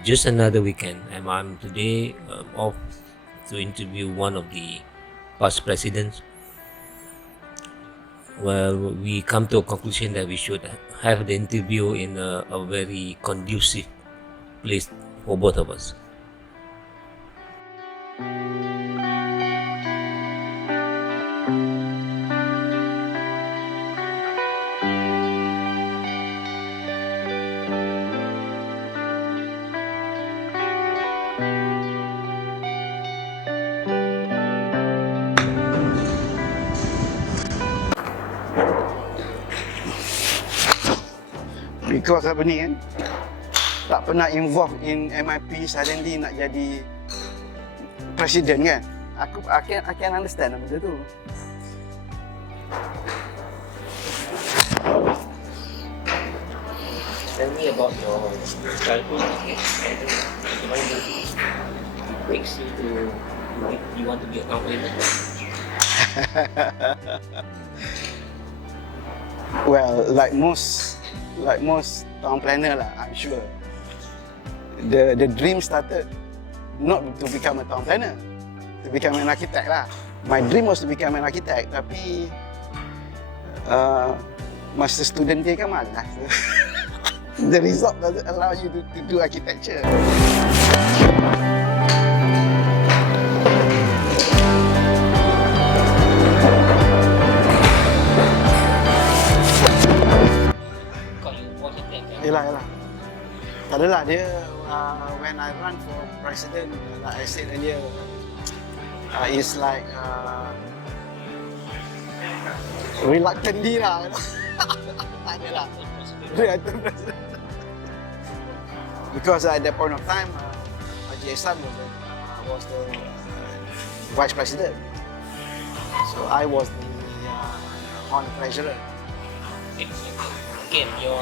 just another weekend, and I'm today off to interview one of the past presidents. Well, we come to a conclusion that we should have the interview in a very conducive place for both of us. Because apa ni kan, tak pernah involve in MIP, suddenly nak jadi presiden kan. I can understand benda tu. Tell me about your childhood and what makes you to you want to be a town planner? Well, like most town planner lah, I'm sure. The dream started not to become a town planner, to become an architect lah. My dream was to become an architect, tapi masa student dia kan malas. The result doesn't allow you to do architecture. Yelah. Tak adalah dia, when I run for president, like I said earlier, it's like reluctantly lah. Tak adalah. Because at that point of time, Haji Ehsan was the vice president. So I was the on treasurer. Again, you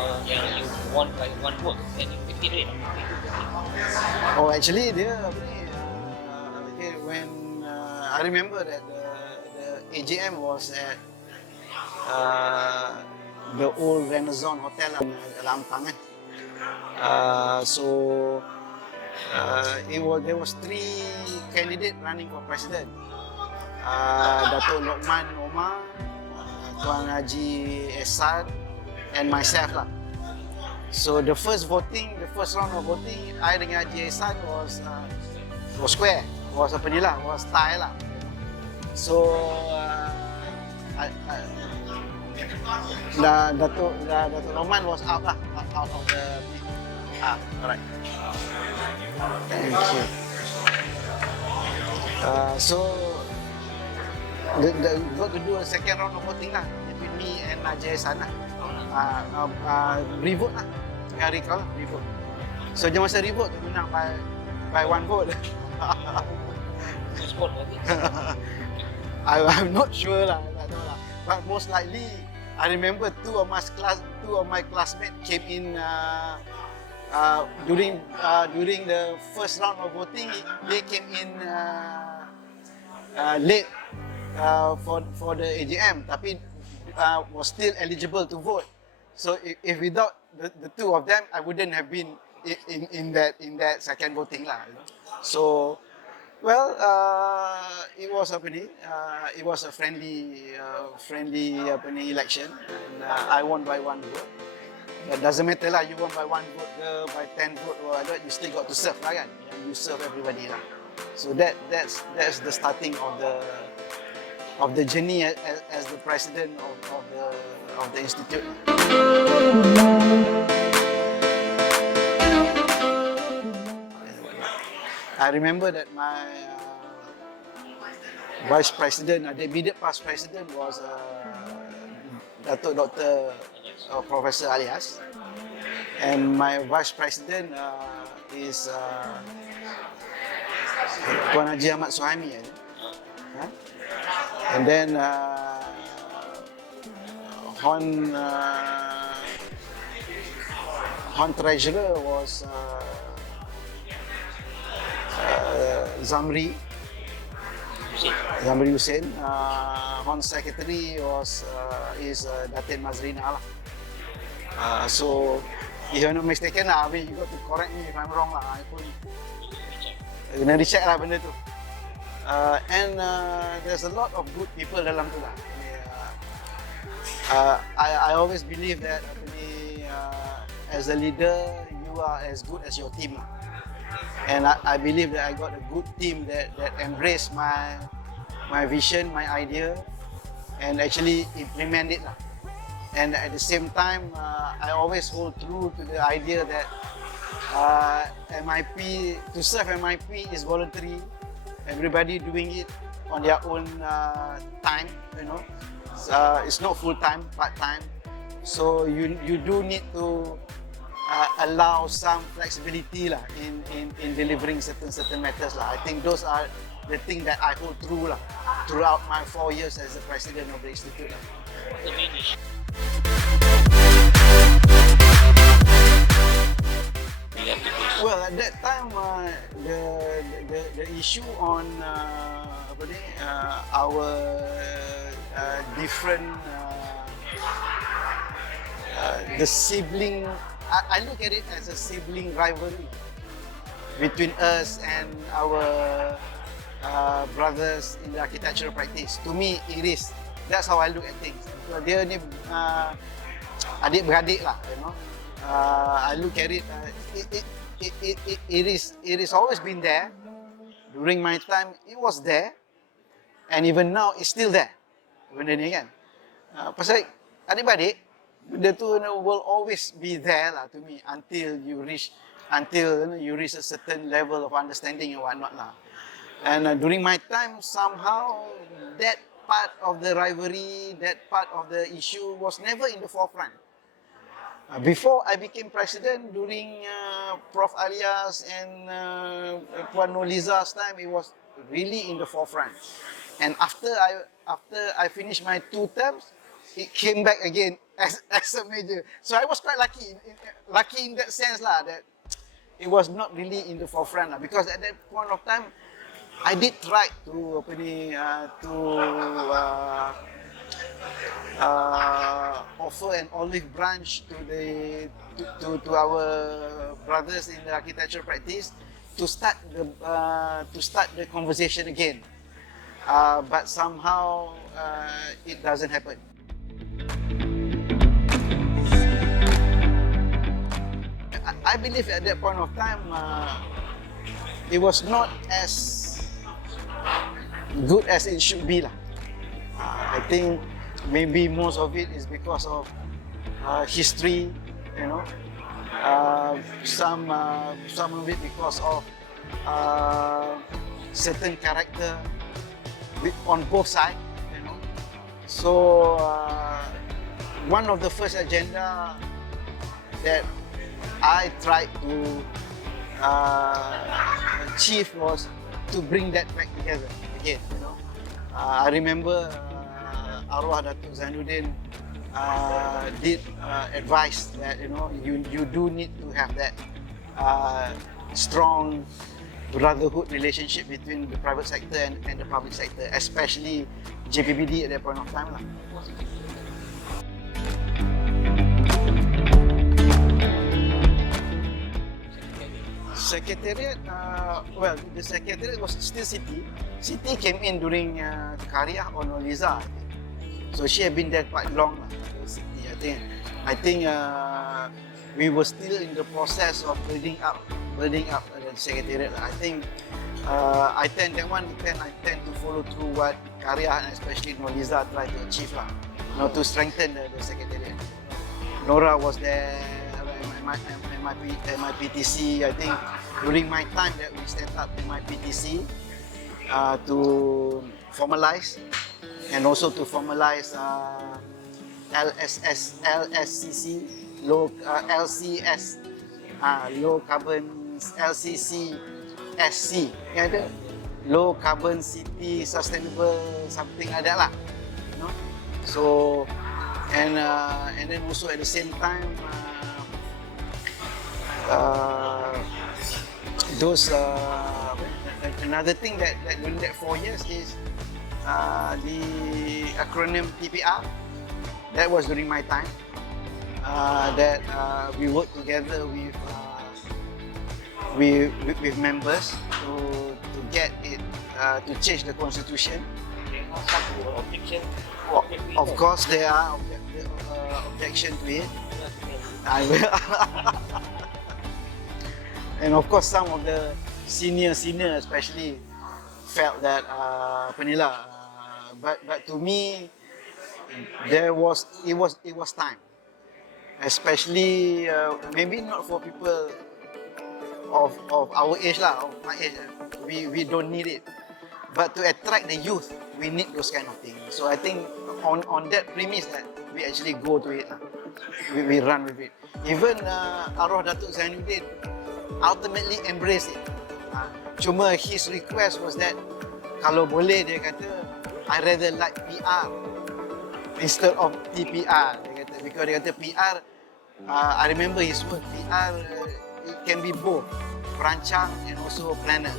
won by one vote, and you picked it. Oh, actually, when I remember that the AGM was at the old Renaissance Hotel in Lampang. There was 3 candidates running for president. Datuk Lokman Omar, Tuan Haji Ehsan, and myself lah. So the first round of voting, I dengan Haji Ehsan was square, was tie lah. So Datuk Lokman was out of the. Alright. Thank you. So got to do a second round of voting lah between me and Haji Ehsan lah. Revote lah. Hari kau revote. So dia masa revote tu menang by 1 vote. Whose vote was it? I'm not sure lah. But most likely, I remember two of my classmates came in during the first round of voting. They came in late for the AGM, tapi was still eligible to vote. So if without the two of them, I wouldn't have been in that second voting lah. So, well, it was it was a friendly election. And, I won by 1 vote. But doesn't matter lah, you won by 1 vote, by 10 vote or whatever, you still got to serve lah kan. You serve everybody lah. So that's the starting of the journey as the president of the institute. I remember that my vice president, the immediate past president was Datuk Dr. Professor Alias, and my vice president is Tuan Haji Ahmad Suhaimi. And then Hon treasurer was Zamri Hussein. Hon secretary is Datin Mazrina lah. So If I'm not mistaken lah, I mean, you got to correct me if I'm wrong lah. I pun kena recheck lah benda tu. And there's a lot of good people dalam tu lah. I always believe that as a leader, you are as good as your team. And I believe that I got a good team that embrace my vision, my idea, and actually implement it. And at the same time, I always hold true to the idea that MIP, to serve MIP is voluntary. Everybody doing it on their own time, you know. It's not full time, part time. So you do need to allow some flexibility lah in delivering certain matters lah. I think those are the things that I hold true lah throughout my 4 years as the president of the institute lah. The main issue. Well, at that time, the issue on our different the sibling, I look at it as a sibling rivalry between us and our brothers in the architectural practice. To me, it is. That's how I look at things. Dia ni adik-beradik lah, you know. I look at it. It is always been there. During my time, it was there, and even now, it's still there. Benda ni kan. Pasal adik-beradik, benda tu will always be there lah to me until you reach a certain level of understanding and whatnot lah. And during my time, somehow that part of the rivalry, that part of the issue was never in the forefront. Before I became president, during Prof. Alias and Puan Noliza's time, it was really in the forefront. And after I finished my 2 terms, it came back again as a major. So I was quite lucky in that sense lah, that it was not really in the forefront lah, because at that point of time, I did try to offer an olive branch to our brothers in the architectural practice to start the conversation again, but somehow it doesn't happen. I believe at that point of time it was not as good as it should be lah. I think maybe most of it is because of history, you know. Some of it because of certain character on both sides, you know. So one of the first agenda that I tried to achieve was to bring that back together again, you know. I remember Arwah Datuk Zainuddin did advise that, you know, you do need to have that strong brotherhood relationship between the private sector and the public sector, especially JPBD at that point of time lah. Secretariat, well, the secretariat was still Siti. Siti came in during Karya or Noliza, so she had been there quite long. Siti, I think we were still in the process of building up the secretariat. I think I tend to follow through what Karya and especially Noliza tried to achieve, you know, to strengthen the secretariat. Nora was there. MIPTC, I think during my time that we set up MIPTC to formalize and also to formalize LSCC, LCS, low carbon LCC, SC, low carbon city sustainable something like that lah, you know. So and then also at the same time. Another thing that during that 4 years is the acronym TPR. That was during my time. we work together with members to get it to change the constitution. Of course, there are objection to it. And of course, some of the senior especially felt that but to me, it was time, especially maybe not for people of our age of my age. We don't need it, but to attract the youth, we need those kind of things. So I think on that premise that we actually go to it, we run with it. Even Arwah Datuk Zainuddin ultimately embraced it. Cuma his request was that kalau boleh, dia kata, I rather like PR instead of TPR. Dia kata, because dia kata PR, I remember his word, PR it can be both perancang and also planner.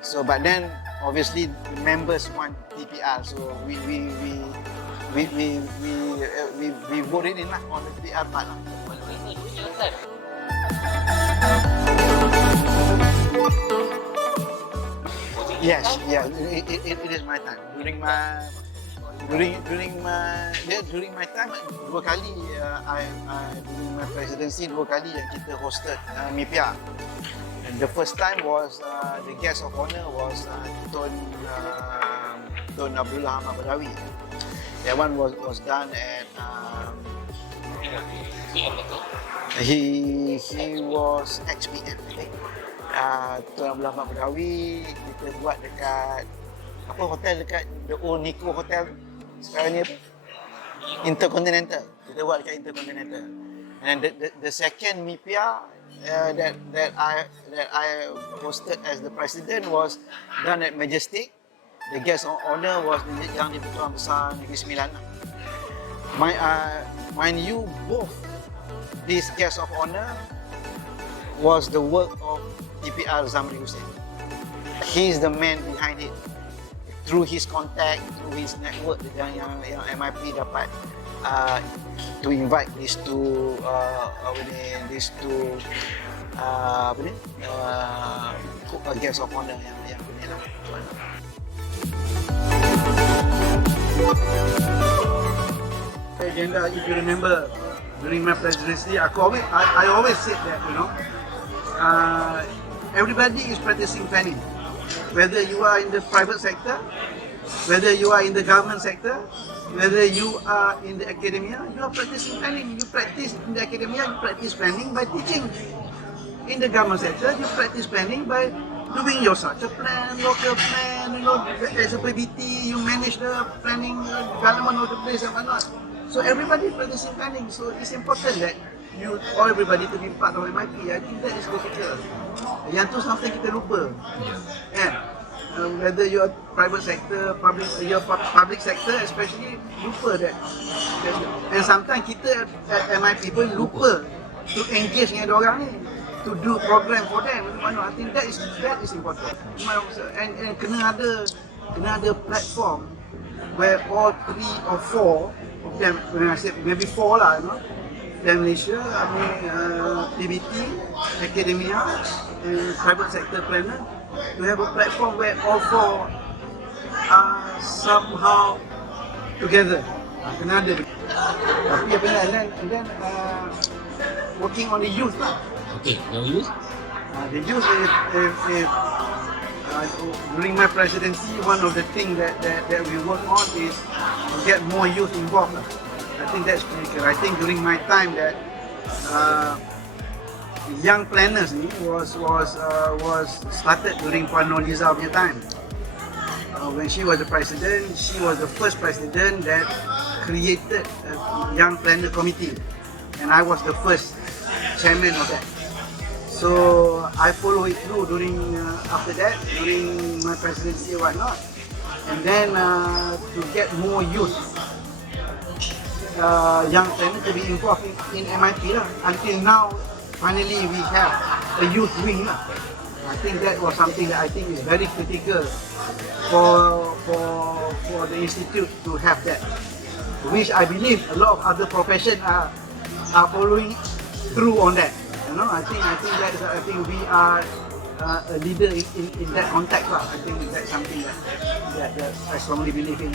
So but then obviously the members want TPR, so we voted in lah on the PR part lah. Yes, yeah, it is my time. During my time, dua kali during my presidency, dua kali yang kita hosted MIP. And the first time was the guest of honor was Tun Abdullah Ahmad Badawi. That one was done at he was ex-PM, I think. Tun Abdullah Ahmad Badawi kita buat dekat apa hotel dekat the old Nico Hotel sekarang ni, Intercontinental. Kita buat dekat Intercontinental. And the second MIPIA that I hosted as the president was done at Majestic. The guest of honor was Yang di-Pertuan Besar Negeri Sembilan. Mind you, both these guests of honor was the work of TPR Zamri Hussein. He is the man behind it. Through his contact, through his network yang MIP dapat to invite these two guests of honor yang punya lah. Agenda, if you remember, during my presidency, I always said that everybody is practicing planning. Whether you are in the private sector, whether you are in the government sector, whether you are in the academia, you are practicing planning. You practice in the academia, you practice planning by teaching. In the government sector, you practice planning by doing your structure plan, local plan, as a PBT, you manage the planning, development of the place and whatnot. So everybody practicing planning. So it's important that you or everybody to be part of MIP. I think that is critical. Yang tu something kita lupa. And whether you're private sector, public sector, especially lupa that. And sometimes kita at MIP pun lupa to engage dengan orang ni, to do program for them. I think that is important. And kena ada platform where all 3 or 4 of them, when I said maybe 4 lah, then Malaysia, PBT, academia, and private sector planner, to have a platform where all 4 are somehow together. Kena ada. Tapi apa and then working on the youth lah. Okay, now youth? The youth, during my presidency, one of the things that we work on is to get more youth involved. I think that's critical. I think during my time that young planners was started during Puan Noliza punya time. When she was the president, she was the first president that created a young planner committee, and I was the first chairman of that. So I follow it through during after that, during my presidency or whatnot, and then to get more youth, young planners to be involved in MIP lah. Until now, finally we have a youth wing lah. I think that was something that I think is very critical for the institute to have that, which I believe a lot of other professions are are following through on that. You know, I think we are a leader in that context lah. I think that's something that I strongly believe in.